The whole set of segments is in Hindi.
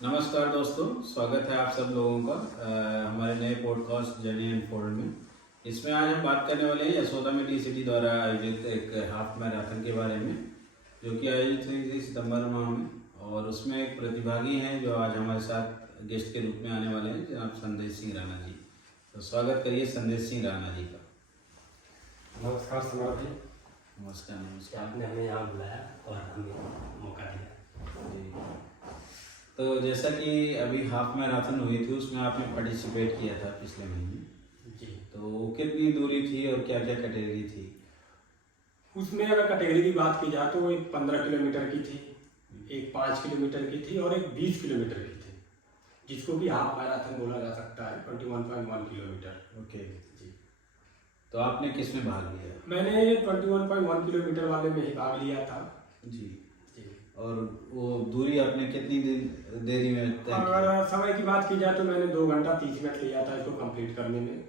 नमस्कार दोस्तों, स्वागत है आप सब लोगों का हमारे नए पॉडकास्ट जर्नी अनफोल्ड में। इसमें आज हम बात करने वाले हैं यशोदा मेडिसिटी द्वारा आयोजित एक हाफ मैराथन के बारे में, जो कि आयोजित हुई थी सितंबर माह में। और उसमें एक प्रतिभागी हैं जो आज हमारे साथ गेस्ट के रूप में आने वाले हैं, जनाब संदेश सिंह राणा जी। तो स्वागत करिए संदेश सिंह राणा जी का। नमस्कार सम्राट जी। नमस्कार। नमस्कार। आपने हमें यहाँ बुलाया और हमें मौका दिया जी। तो जैसा कि अभी हाफ मैराथन हुई थी, उसमें आपने पार्टिसिपेट किया था पिछले महीने जी। तो कितनी दूरी थी और क्या क्या कैटेगरी थी? उसमें अगर कैटेगरी की बात की जाए तो एक 15 किलोमीटर की थी, एक 5 किलोमीटर की थी और एक 20 किलोमीटर की थी, जिसको भी हाफ मैराथन बोला जा सकता है। 21.1 किलोमीटर। ओके जी। तो आपने किस में भाग लिया? मैंने 21.1 किलोमीटर वाले में ही भाग लिया था। जी। जी। और वो दूरी आपने कितनी देरी में तय की? अगर समय की बात की जाए तो मैंने 2 घंटा 30 मिनट लिया था इसको कंप्लीट करने में।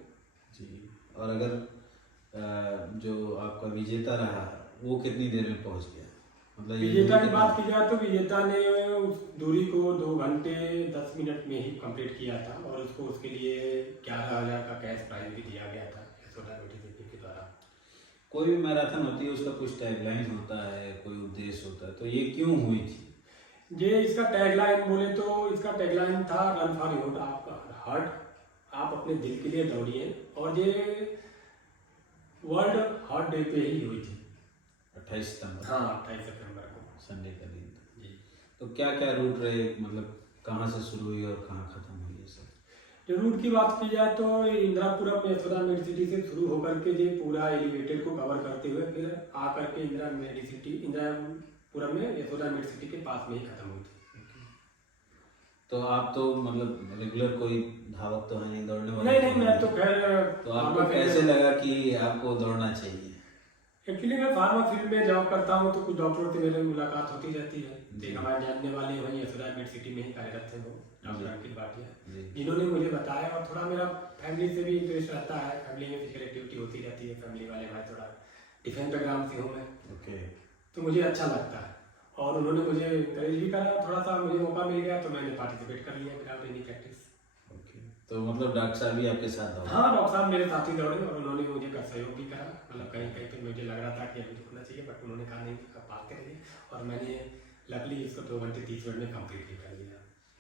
जी। और अगर जो आपका विजेता रहा वो कितनी देर में पहुंच गया? मतलब ये विजेता दूरी की बात की जाए तो विजेता ने उस दूरी को 2 घंटे 10 मिनट में ही कंप्लीट किया था और उसको उसके लिए 11,000 का कैश प्राइज भी दिया गया था यशोदा मेडिसिटी के द्वारा। कोई भी मैराथन होती है उसका कुछ टैगलाइन होता है, कोई उद्देश्य होता है, तो ये क्यों हुई थी? ये इसका टैगलाइन बोले तो इसका टैगलाइन था रन फॉर योर आपका हार्ट, आप अपने दिल के लिए दौड़िए। और ये वर्ल्ड हार्ट डे पे ही हुई थी। 28 सितंबर। हाँ, 28 सितंबर को। संडे का दिन था। जी। तो क्या क्या रूट रहे, मतलब कहाँ से शुरू हुई और कहाँ खत्म हुई ये सब? जो रूट की बात की जाए तो इंदिरापुरम यशोदा मेडिसिटी से शुरू होकर के ये पूरा एलिवेटेड को कवर करते हुए फिर आकर के इंदिरापुरम में यशोदा मेडिसिटी के पास में ही खत्म हुई थी। तो आप तो मतलब रेगुलर कोई धावक तो है नहीं, दौड़ने वाले? नहीं, मैं तो खैर तो आपको कैसे लगा कि आपको दौड़ना चाहिए? एक्चुअली मैं फार्मा फील्ड में जॉब करता हूँ तो कुछ डॉक्टरों से मेरी मुलाकात होती रहती है। एक हमारे जानने वाले वहीं यशोदा मेडिसिटी में ही कार्यरत थे वो डॉक्टर अंकित भाटिया, जिन्होंने मुझे बताया। और थोड़ा मेरा फैमिली से भी इंटरेस्ट रहता है, फैमिली में फिजिकल एक्टिविटी होती रहती है। फैमिली वाले भाई थोड़ा डिफेंस बैकग्राउंड से हूँ मैं। ओके। तो मुझे अच्छा लगता है और उन्होंने मुझे इंकरेज भी करा। थोड़ा सा मुझे मौका मिल गया तो मैंने पार्टिसिपेट कर लिया विदाउट एनी प्रैक्टिस। ओके। तो मतलब डॉक्टर साहब भी आपके साथ दौड़े? हाँ, डॉक्टर साहब मेरे साथी दौड़े और उन्होंने मुझे का सहयोग भी करा। मतलब कहीं कहीं पे मुझे लग रहा था कि अभी रुकना चाहिए, बट उन्होंने कहा नहीं, आप पाते रहिए। और मैंने लकली इसको 2 घंटे 30 मिनट में कंप्लीट भी कर लिया।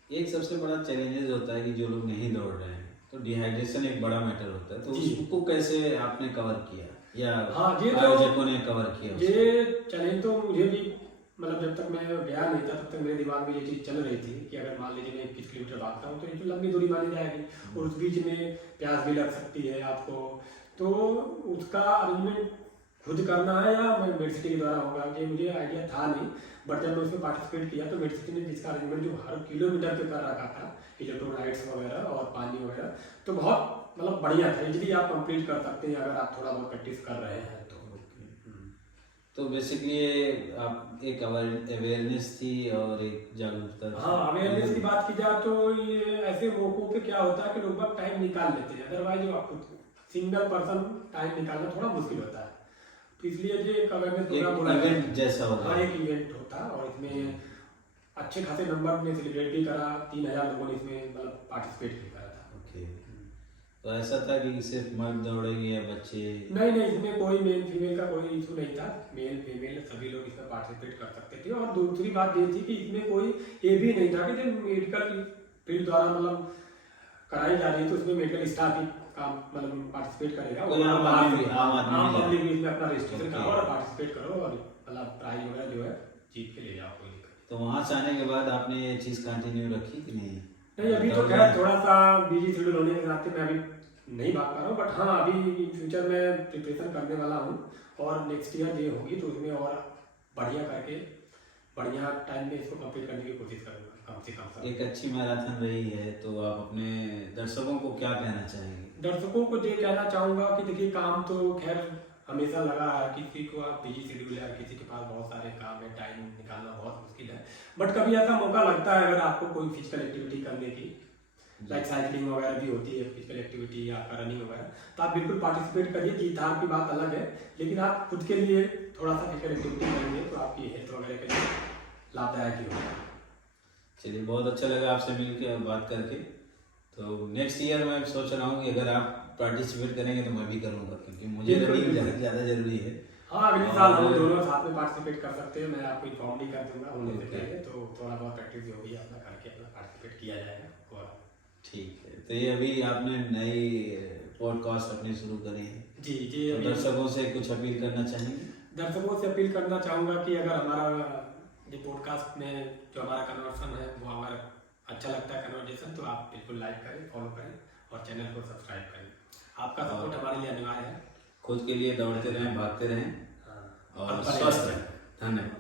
एक सबसे बड़ा चैलेंजेस होता है कि जो लोग नहीं दौड़ रहे हैं तो डिहाइड्रेशन एक बड़ा मैटर होता है, तो उसको कैसे आपने कवर किया या हाँ, ये आयोजकों ने कवर किया? ये चैलेंज तो मुझे भी, मतलब जब तक मैं गया नहीं था तब तक मेरे दिमाग में ये चीज़ चल रही थी कि अगर मान लीजिए मैं 21 किलोमीटर भागता हूँ तो ये तो लंबी दूरी मानी जाएगी और उस बीच में प्यास भी लग सकती है आपको। तो उसका अरेंजमेंट खुद करना है या मेडिसिटी के द्वारा होगा, ये मुझे आइडिया था नहीं। बट जब मैं उसमें पार्टिसिपेट किया तो मेडिसिटी ने जिसका अरेंजमेंट जो हर किलोमीटर पे कर रखा था, इलेक्ट्रोलाइट्स वगैरह और पानी वगैरह, तो बहुत मतलब बढ़िया था। इजीली आप कंप्लीट कर सकते हैं अगर आप थोड़ा बहुत प्रैक्टिस कर रहे हैं तो। तो बेसिकली आप एक अवेयरनेस थी और एक जागरूकता थी। हाँ, अवेयरनेस की बात की जाए तो ये ऐसे मौकों पे क्या होता है कि लोग बाग टाइम निकाल लेते हैं, अदरवाइज जो आपको सिंगल पर्सन टाइम निकालना थोड़ा मुश्किल होता है। तो इसलिए ये एक अवेयरनेस प्रोग्राम इवेंट जैसा होता हाँ, है। एक इवेंट होता है और इसमें अच्छे खासे नंबर में सेलिब्रेट भी करा। 3,000 लोगों ने इसमें मतलब पार्टिसिपेट भी करा था। ओके। तो ऐसा था कि सिर्फ मर्द दौड़ेंगे या बच्चे? नहीं, इसमें कोई मेल फीमेल का कोई इशू नहीं था। मेल फीमेल सभी लोग इसमें पार्टिसिपेट कर सकते थे। और दूसरी बात ये थी कि इसमें कोई ये भी नहीं था कि जो मेडिकल फील्ड द्वारा मतलब कराई जा रही है तो उसमें मेडिकल स्टाफ ही काम मतलब पार्टिसिपेट करेगा। कोई आम पब्लिक भी इसमें अपना रजिस्ट्रेशन कराओ और पार्टिसिपेट करो और मतलब प्राइज वगैरह जो है जीत के ले जाओ, कोई दिक्कत नहीं। तो वहाँ से आने के बाद आपने ये चीज़ कंटिन्यू रखी कि नहीं? नहीं, अभी तो खैर थोड़ा सा बिजी शेड्यूल होने के नाते मैं अभी नहीं भाग पा रहा हूँ। बट हाँ, अभी फ्यूचर में प्रिपरेशन करने वाला हूँ और नेक्स्ट ईयर ये होगी तो उसमें और बढ़िया करके बढ़िया टाइम में इसको कंप्लीट करने की कोशिश करूँगा कम से कम। एक अच्छी मैराथन रही है, तो आप अपने दर्शकों को क्या कहना चाहेंगे? दर्शकों को ये कहना चाहूँगा कि देखिए, काम तो खैर हमेशा लगा है, किसी को आप बिजी शेड्यूल है, किसी के पास बहुत सारे काम है, टाइम निकालना बहुत मुश्किल है। बट कभी ऐसा मौका लगता है अगर आपको कोई फिजिकल एक्टिविटी करने की, लाइक साइकिलिंग वगैरह भी होती है फिजिकल एक्टिविटी या रनिंग वगैरह, तो आप बिल्कुल पार्टिसिपेट करिए। जीत हार की बात अलग है, लेकिन आप खुद के लिए थोड़ा सा फिजिकल एक्टिविटी करेंगे तो आपकी हेल्थ वगैरह के लिए लाभदायक ही होगा। चलिए, बहुत अच्छा लगा आपसे मिलके और बात करके। तो नेक्स्ट ईयर मैं सोच रहा हूँ कि अगर आप पार्टिसिपेट करेंगे तो मैं भी करूँगा, क्योंकि मुझे बिल्कुल, रनिंग बिल्कुल। ज़्यादा ज़रूरी है। हाँ, अगले साल हम और दोनों साथ में पार्टिसिपेट कर सकते हैं। मैं आपको इन्फॉर्म भी कर दूंगा होने से ओके, पहले, तो थोड़ा बहुत प्रैक्टिस जो भी है अपना करके अपना पार्टिसिपेट किया जाएगा। और ठीक है। तो ये अभी आपने नई पॉडकास्ट अपनी शुरू करी है, जी जी, तो अभी दर्शकों से कुछ अपील करना चाहेंगे? दर्शकों से अपील करना चाहूँगा कि अगर हमारा ये पॉडकास्ट में जो हमारा कन्वर्सन है वो हमारा अच्छा लगता है कन्वर्जेशन, तो आप बिल्कुल लाइक करें, फॉलो करें और चैनल को सब्सक्राइब करें। आपका सपोर्ट हमारे लिए अनिवार्य है। खुद के लिए दौड़ते रहें, भागते रहें हाँ, और बने स्वस्थ रहें। रहें। धन्यवाद।